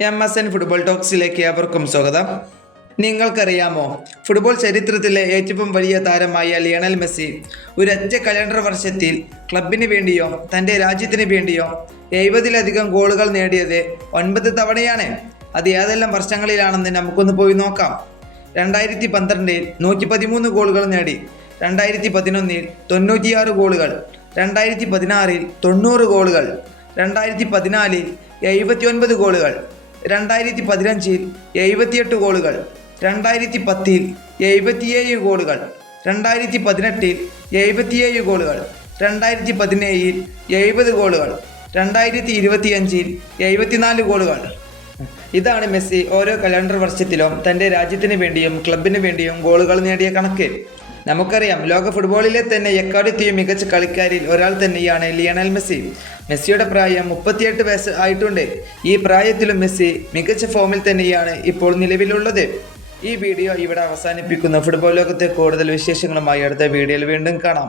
M S N football ടോക്സിലേക്ക് ഏവർക്കും സ്വാഗതം. നിങ്ങൾക്കറിയാമോ ഫുട്ബോൾ ചരിത്രത്തിലെ ഏറ്റവും വലിയ താരമായ ലിയണൽ മെസ്സി ഒരൊറ്റ കലണ്ടർ വർഷത്തിൽ ക്ലബിന് വേണ്ടിയോ തന്റെ രാജ്യത്തിന് വേണ്ടിയോ എഴുപതിലധികം ഗോളുകൾ നേടിയത് ഒൻപത് തവണയാണ്. അത് ഏതെല്ലാം വർഷങ്ങളിലാണെന്ന് നമുക്കൊന്ന് പോയി നോക്കാം. രണ്ടായിരത്തി പന്ത്രണ്ടിൽ നൂറ്റി പതിമൂന്ന് ഗോളുകൾ നേടി രണ്ടായിരത്തി പതിനൊന്നിൽ തൊണ്ണൂറ്റിയാറ് ഗോളുകൾ രണ്ടായിരത്തി പതിനാറിൽ തൊണ്ണൂറ് ഗോളുകൾ രണ്ടായിരത്തി പതിനാലിൽ എഴുപത്തിയൊൻപത് ഗോളുകൾ രണ്ടായിരത്തി പതിനഞ്ചിൽ എഴുപത്തിയെട്ട് ഗോളുകൾ രണ്ടായിരത്തി പത്തിൽ എഴുപത്തിയേഴ് ഗോളുകൾ രണ്ടായിരത്തി പതിനെട്ടിൽ എഴുപത്തിയേഴ് ഗോളുകൾ രണ്ടായിരത്തി പതിനേഴിൽ എഴുപത് ഗോളുകൾ രണ്ടായിരത്തി ഇരുപത്തിയഞ്ചിൽ എഴുപത്തിനാല് ഗോളുകൾ. ഇതാണ് മെസ്സി ഓരോ കലണ്ടർ വർഷത്തിലും തന്റെ രാജ്യത്തിന് വേണ്ടിയും ക്ലബിന് വേണ്ടിയും ഗോളുകൾ നേടിയ കണക്ക്. നമുക്കറിയാം ലോക ഫുട്ബോളിലെ തന്നെ എക്കാലത്തെയും മികച്ച കളിക്കാരിൽ ഒരാൾ തന്നെയാണ് ലിയണൽ മെസ്സി. മെസ്സിയുടെ പ്രായം മുപ്പത്തിയെട്ട് വയസ്സ് ആയിട്ടുണ്ട്. ഈ പ്രായത്തിലും മെസ്സി മികച്ച ഫോമിൽ തന്നെയാണ് ഇപ്പോൾ നിലവിലുള്ളത്. ഈ വീഡിയോ ഇവിടെ അവസാനിപ്പിക്കുന്ന. ഫുട്ബോൾ ലോകത്തെ കൂടുതൽ വിശേഷങ്ങളുമായി അടുത്ത വീഡിയോയിൽ വീണ്ടും കാണാം.